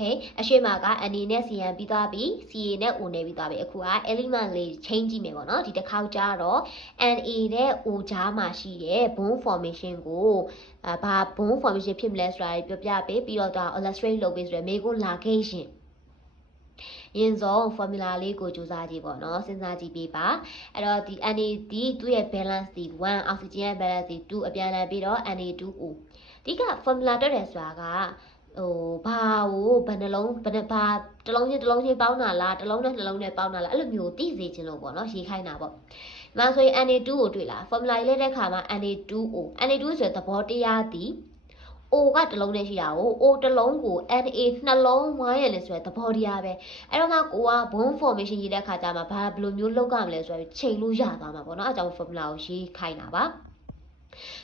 okay အရှိမက NA နဲ့ CN ပြီးသွားပြီ CA နဲ့ O နဲ့ပြီးသွားပြီအခုက element လေး change ကြည့်မယ်ပေါ့နော်ဒီတစ်ခေါက်ကျတော့ NA နဲ့ O ကြားမှာရှိတဲ့ bone formation ကိုဘာ bone formation ဖြစ်မလဲဆိုတာပြောပြပေးပြီးတော့ illustrate လုပ်ပေးဆိုရယ်မေကိုလာခဲ့ရှင်ရင်းစုံ formula လေးကိုစူးစမ်းကြည့်ပေါ့နော်စဉ်းစားကြည့်ပေးပါအဲ့တော့ဒီ NA ဒီသူ့ရဲ့ balance ဒီ1 oxygen ရဲ့ balance ဒီ2အပြန်အလှန်ပြီးတော့ Na2O ဒီက formula တက်တယ်ဆိုတာကဘာကိုဘယ်နှလုံးဘယ်ဘာတစ်လုံးချင်းပေါင်းတာလားတစ်လုံးနဲ့နှလုံးနဲ့ပေါင်းတာလားအဲ့လိုမျိုးသိစေချင်လို့ပေါ့နော်ရေးခိုင်းတာပေါ့ဒီမှာဆိုရင် Na2 ကိုတွေ့လား formula ရေးလိုက်တဲ့အခါမှာ Na2O Na2 ဆိုတဲ့သဘောတရားဒီO ကတစ်လုံးနဲ့ရှိတာကို O တစ်လုံးကို Na နှလုံးဝိုင်းရတယ်ဆိုတဲ့သဘောတရားပဲအဲ့တော့မှကိုက bone formation ရေးတဲ့အခါကျမှဘာဘယ်လိုမျိုးလောက်ရမလဲဆိုတော့ချိန်လို့ရသွားမှာပေါ့နော်အဲကြောင့် formula ကိုရေးခိုင်းတာပါ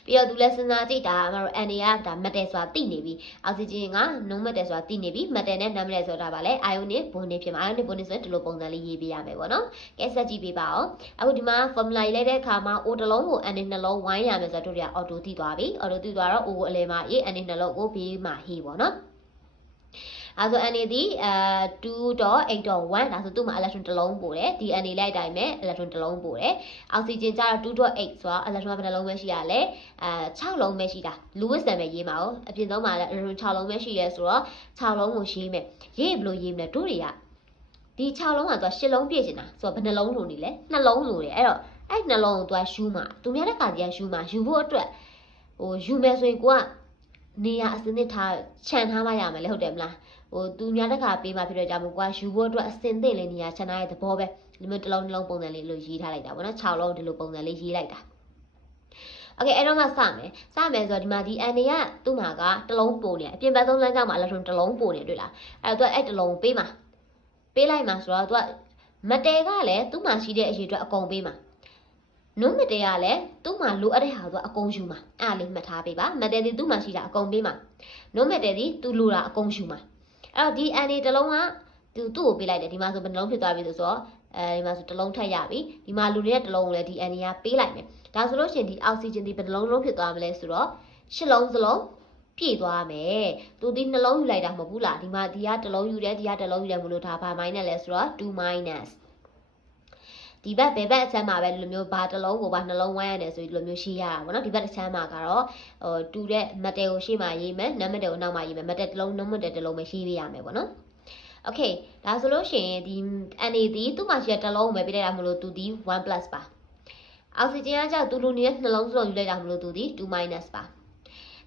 ပြီးတော့သူလည်းစဉ်းစားကြည့်တာအမတို့ NA ကဒါ metal ဆိုတာသိနေပြီအောက်ဆီဂျင်က non metal ဆိုတာသိနေပြီ metal နဲ့ non metal ဆိုတာဗာလဲ ionic bonding ဖြစ်မှာ ionic bonding ဆိုရင်ဒီလိုပုံစံလေးရေးပေးရမယ်ပေါ့နော်ကဲဆက်ကြည့်ပေးပါအောင်အခုဒီမှာ formula ရေးလိုက်တဲ့အခါမှာ O တစ်လုံးကို Na နှလုံးဝိုင်းရမယ်ဆိုတော့တို့တွေက auto သိသွားပြီ auto သိသွားတော့ O ကိုအလယ်မှာရေး Na နှလုံးကိုဘေးမှာရေးပေါ့နော်အဲ့ဆို Na ဒီ2.8.1 ဒါဆိုသူ့မှာ electron တစ်လုံးပို့တယ်ဒီ Na လိုက်တိုင်းပဲ electron တစ်လုံးပို့တယ်အောက်ဆီဂျင်ကျတော့ 2.8 ဆိုတော့ electron ဘယ်နှလုံးပဲရှိရလဲ6လုံးပဲရှိတာ Lewis နာမည်ရေးမှာ哦အပြင်ဆုံးမှာလည်း electron 6လုံးပဲရှိရဲဆိုတော့6လုံးကိုရေးမယ်ရေးဘယ်လိုရေးမလဲတို့တွေကဒီ6လုံးကသူက10လုံးပြည့်ချင်တာဆိုတော့ဘယ်နှလုံးလိုနေလဲ2လုံးလိုတယ်အဲ့တော့အဲ့နှလုံးကိုသူကယူမှာသူများတဲ့ခါကြီးကယူမှာယူဖို့အတွက်ယူမယ်ဆိုရင်ကိုကနေရအစနစ်ထားခြံထားမှရမယ်လေဟုတ်တယ်မလားသူများတစ်ခါပေးမှဖြစ်တော့ကြောင့်ကိုကယူဖို့အတွက်အစင်သင့်လေးနေရာခြံထားတဲ့သဘောပဲဒီမျိုးတစ်လုံးပုံစံလေးလို့ရေးထားလိုက်တာပေါ့နော်6လုံးဒီလိုပုံစံလေးရေးလိုက်တာโอเคအဲ့တော့မှစမယ်ဆိုတော့ဒီမှာဒီ NA ကသူ့မှာကတစ်လုံးပို့နေအပြင်ဘက်ဆုံးလမ်းကြောင်းမှာ electron တစ်လုံးပို့နေတွေ့လားအဲ့တော့အဲ့တစ်လုံးပေးမှာပေးလိုက်မှာဆိုတော့သူကမတဲကလည်းသူ့မှာရှိတဲ့အရေးအတွက်အကုန်ပေးမှာနုမတဲကလည်းသူ့မှာလိုအပ်တဲ့ဟာသူကအကုန်ယူမှာအဲ့လေးမှတ်ထားပေးပါမတဲဒီသူ့မှာရှိတာအကုန်ပေးမှာနုမတဲဒီသူလိုတာအကုန်ယူမှာအဲ့တော့ဒီ NA တစ်လုံးကသူ့ကိုပေးလိုက်တယ်ဒီမှာဆိုဘယ်နှလုံးဖြစ်သွားပြီဆိုတော့ဒီမှာဆိုတစ်လုံးထပ်ရပြီဒီမှာလူတွေကတစ်လုံးကိုလည်းဒီ NA ကပေးလိုက်မယ်ဒါဆိုလို့ရှိရင်ဒီအောက်ဆီဂျင်ဒီဘယ်နှလုံးဖြစ်သွားမလဲဆိုတော့10လုံးစလုံးပြည့်သွားမယ်သူဒီနှလုံးယူလိုက်တာမဟုတ်ဘူးလားဒီမှာဒီကတစ်လုံးယူတယ်ဒီကတစ်လုံးယူတယ်မလို့ဒါဘာ minus လဲဆိုတော့2 minus ဒီဘက်ဘယ်ဘက်အချမ်းမှာပဲဒီလိုမျိုးဘာတစ်လုံးကိုဘာနှလုံးဝိုင်းရတယ်ဆိုပြီးဒီလိုမျိုးရှင်းရတာပေါ့နော်ဒီဘက်တစ်ချမ်းမှာကတော့တူတဲ့ metal ကိုရှေ့မှာရေးမယ် non metal ကိုနောက်မှာရေးမယ် metal တစ်လုံး non metal တစ်လုံးပဲရှင်းပေးရမယ်ပေါ့နော်โอเคဒါဆိုလို့ရှိရင်ဒီ Na ဒီသူ့မှာရှိတဲ့တစ်လုံးကိုပဲပြလိုက်တာမလို့သူဒီ1 plus ပါအောက်ဆီဂျင်ကကြောက်သူလိုနေတဲ့နှလုံးစုံယူလိုက်တာမလို့သူဒီ2 minus ပါ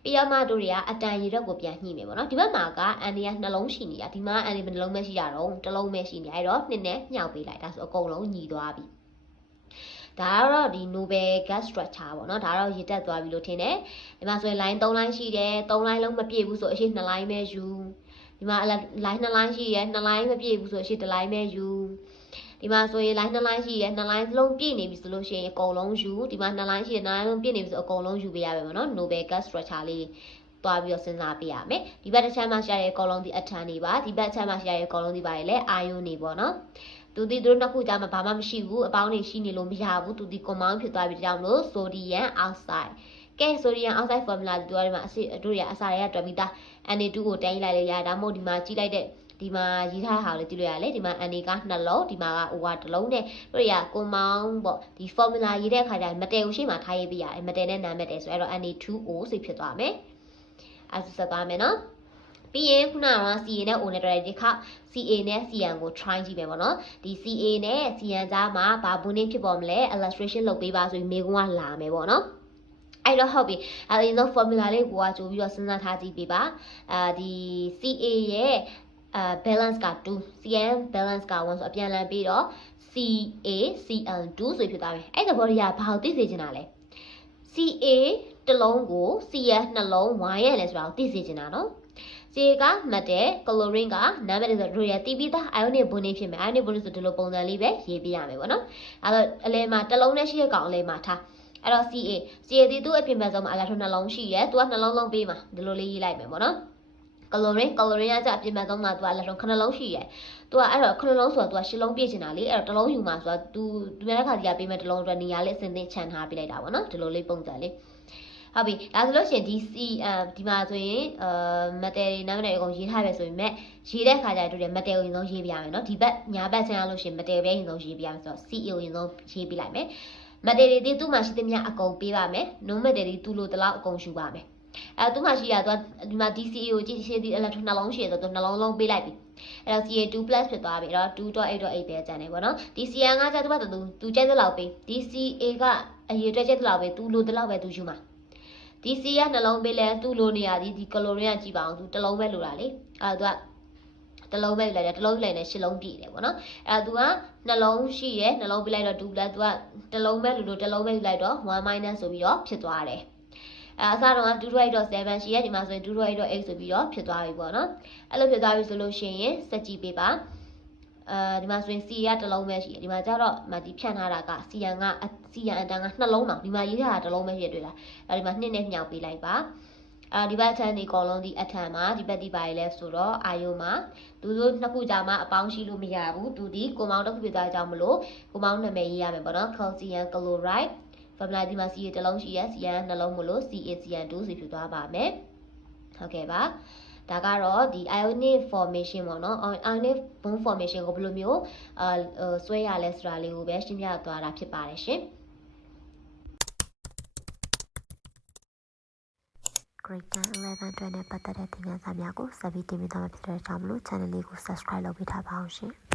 ပြီးတော့မှတို့တွေကအတန်ရည်ရက်ကိုပြန်ညှိမယ်ပေါ့နော်ဒီဘက်မှာက Na ကနှလုံးရှိနေတာဒီမှာ Na ဘယ်နှလုံးပဲရှိရတော့တစ်လုံးပဲရှိနေအဲ့တော့နှစ်နဲ့ညှောက်ပေးလိုက်ဒါဆိုအကုန်လုံးညီသွားပြီဒါကတော့ဒီ Nobel gas structure ပေါ့နော်ဒါတော့ရေတက်သွားပြီလို့ထင်တယ်ဒီမှာဆိုရင် line 3 line ရှိတယ်3 line လုံးမပြည့်ဘူးဆိုအရှိ2 line ပဲယူဒီမှာ line 2 line ရှိရဲ2 line မပြည့်ဘူးဆိုအရှိ1 line ပဲယူဒီမှာဆိုရင် line 2 line ရှိရဲ2 line လုံးပြည့်နေပြီဆိုလို့ရှိရင်အကုန်လုံးယူဒီမှာ2 line ရှိရဲ2 line လုံးပြည့်နေပြီဆိုအကုန်လုံးယူပေးရမယ်ပေါ့နော် Nobel gas structure လေးသွားပြီးတော့စဉ်းစားပေးရမယ်ဒီဘက်တစ်ချမ်းမှာရှိရတဲ့ column ဒီအထန်တွေပါဒီဘက်တစ်ချမ်းမှာရှိရတဲ့ column ဒီပါလေ ion တွေပေါ့နော်သူဒီတို့နှစ်ခုကြားမှာဘာမှမရှိဘူးအပေါင်းတွေရှိနေလို့မရဘူးသူဒီ compound ဖြစ်သွားပြီကြောင့်လို့ sodium oxide ကဲ sodium oxide formula ဒီတို့မှာအစစ်တို့ရအစာတွေကတွက်ပြီးသား Na2 ကိုတိုင်းလိုက်လေရဒါမှမဟုတ်ဒီမှာကြည့်လိုက်တဲ့ဒီမှာရေးထားတာကိုလည်းကြည့်လို့ရလေဒီမှာ Na က2လုံးဒီမှာက O က1လုံးနဲ့တို့ရ compound ပေါ့ဒီ formula ရေးတဲ့အခါကျရင် metal ကိုရှေ့မှာထားရေးပြရတယ် metal နဲ့ non metal ဆိုအဲ့တော့ Na2O စိဖြစ်သွားမယ်အဲ့ဒါဆက်သွားမယ်နော်ပြီးရင်ခုနက CA နဲ့ O နဲ့တွေ့တဲ့ဒီခါ CA နဲ့ CN ကို try ကြည့်မယ်ပေါ့နော်ဒီ CA နဲ့ CN ကြားမှာဘာ bonding ဖြစ်ပေါ်မလဲ illustration လုပ်ပေးပါဆိုပြီးမေကွန်းကလာမယ်ပေါ့နော်အဲ့တော့ဟုတ်ပြီအဲ့ဒီတော့ formula လေးကိုကြိုပြီးတော့စဉ်းစားထားကြည့်ပေးပါဒီ CA ရဲ့balance က2 CN balance က1ဆိုအပြန်လန်ပြီးတော့ CA CN2 ဆိုဖြစ်သွားမယ်အဲ့သဘောတရားဘာကိုသိစေချင်တာလဲ CA တစ်လုံးကို CN နှလုံးဝိုင်းရတယ်ဆိုတာကိုသိစေချင်တာနော်CA ကမှတ်တယ် chlorine က non metal ဆိုတော့တီးပြီးသား ionic bonding ဖြစ်မယ် ionic bonding ဆိုဒီလိုပုံစံလေးပဲရေးပြရမယ်ပေါ့နော်အဲ့တော့အလဲမှာတစ်လုံးနဲ့ရှိတဲ့ကောင်အလဲမှာထားအဲ့တော့ CA ဒီသူ့အပြင်ဘက်ဆုံးမှာ electron နှလုံးရှိရဲသူကနှလုံးလုံးပေးမှာဒီလိုလေးရေးလိုက်မယ်ပေါ့နော်chlorine ကကြအပြင်ဘက်ဆုံးမှာသူက electron 9လုံးရှိရဲသူကအဲ့တော့9လုံးဆိုတော့သူက10လုံးပြည့်ချင်တာလေအဲ့တော့တစ်လုံးယူမှာဆိုတော့သူများတစ်ခါစီကပေးမယ်တစ်လုံးအတွက်နေရာလေးအစင်သင့်ခြံထားပေးလိုက်တာပေါ့နော်ဒီလိုလေးပုံစံလေး ဟုတ်ပြီဒါဆိုလို့ရှိရင်ဒီ C ဒီမှာဆိုရင်material နာမည်အကုန်ရေးထားပဲဆိုပေမဲ့ရေးတဲ့ခါကျတော့ material ကိုရင်ဆုံးရေးပြရမယ်เนาะဒီဘက်ညာဘက်ဆင်းရလို့ရှိရင် material ပဲရင်ဆုံးရေးပြရမယ်ဆိုတော့ C ကိုရင်ဆုံးရေးပြလိုက်မယ် material တွေသူ့မှာရှိသမျှအကုန်ပေးပါမယ် no material သူ့လိုတလောက်အကုန်ယူပါမယ်သူ့မှာရှိရတော့ဒီမှာ DCA ကိုကြည့်ရှင်းဒီနှလုံးရှိရတော့နှလုံးလုံးပေးလိုက်ပြီအဲ့တော့ CA 2+ ဖြစ်သွားပြီအဲ့တော့ 2.8.8 ပဲကျန်တယ်ပေါ့နော် DCA ကကျတော့သူကျဲတဲ့လောက်ပေး DCA ကအရေးအတွက်ကျဲတဲ့လောက်ပဲသူလိုတဲ့လောက်ပဲသူယူမှာ DCA ကနှလုံးပေးလဲသူ့လိုနေရသည်ဒီကလိုရီးကကြည့်ပါအောင်သူတစ်လုံးပဲလိုတာလေအဲ့တော့သူကတစ်လုံးပဲလိုက်တယ်တစ်လုံးလိုက်နေ10လုံးပြည့်တယ်ပေါ့နော်အဲ့တော့ तू ကနှလုံးရှိရနှလုံးပြလိုက်တော့ 2+ तू ကတစ်လုံးပဲလိုတစ်လုံးပဲလိုက်တော့1- ဆိုပြီးတော့ဖြစ်သွားတယ်အစားတော့ 2.8.7 ရှိရဒီမှာဆိုရင် 2.8.8 ဆိုပြီးတော့ဖြစ်သွားပြီပေါ့နော်အဲ့လိုဖြစ်သွားပြီဆိုလို့ရှိရင်စက်ကြည့်ပေးပါဒီမှာဆိုရင် C ကတစ်လုံးပဲရှိတယ်ဒီမှာကျတော့ဒီဖြန့်ထားတာက C ရန်အတန်းကနှလုံးတော့ဒီမှာရေးထားတာတစ်လုံးပဲရှိရတွေ့လားအဲ့ဒီမှာ2နဲ့မြောက်ပေးလိုက်ပါဒီဘက်ချမ်းဒီအကုန်လုံးဒီအထံမှာဒီဘက်ဒီပါရလဲဆိုတော့အာယုံမှာသူတို့နှစ်ခုကြားမှာအပေါင်းရှိလို့မရဘူးသူဒီကိုမောင်းတစ်ခုပြသွားကြမလို့ကိုမောင်းနာမည်ရေးရမယ်ပေါ့နော် calcium chloride formula ဒီမှာ CA တစ်လုံးရှိရ CA နှလုံးမလို့ CaCN2 စီဖြစ်သွားပါမယ်ဟုတ်ကဲ့ပါဒါကတော့ဒီ ionic formation ပေါ့နော် ionic bond formation ကိုဘယ်လိုမျိုးဆွဲရလဲဆိုတာလေးကိုပဲရှင်းပြသွားတာဖြစ်ပါတယ်ရှင်Grade 10, 11, 12 နဲ့ပတ်သက်တဲ့သင်ခန်းစာများကိုဆက်ပြီးတင်ပြသွားမှာဖြစ်တဲ့ကြောင့်မလို့ channel လေးကို subscribe လုပ်ပေးထားပါအောင်ရှင်။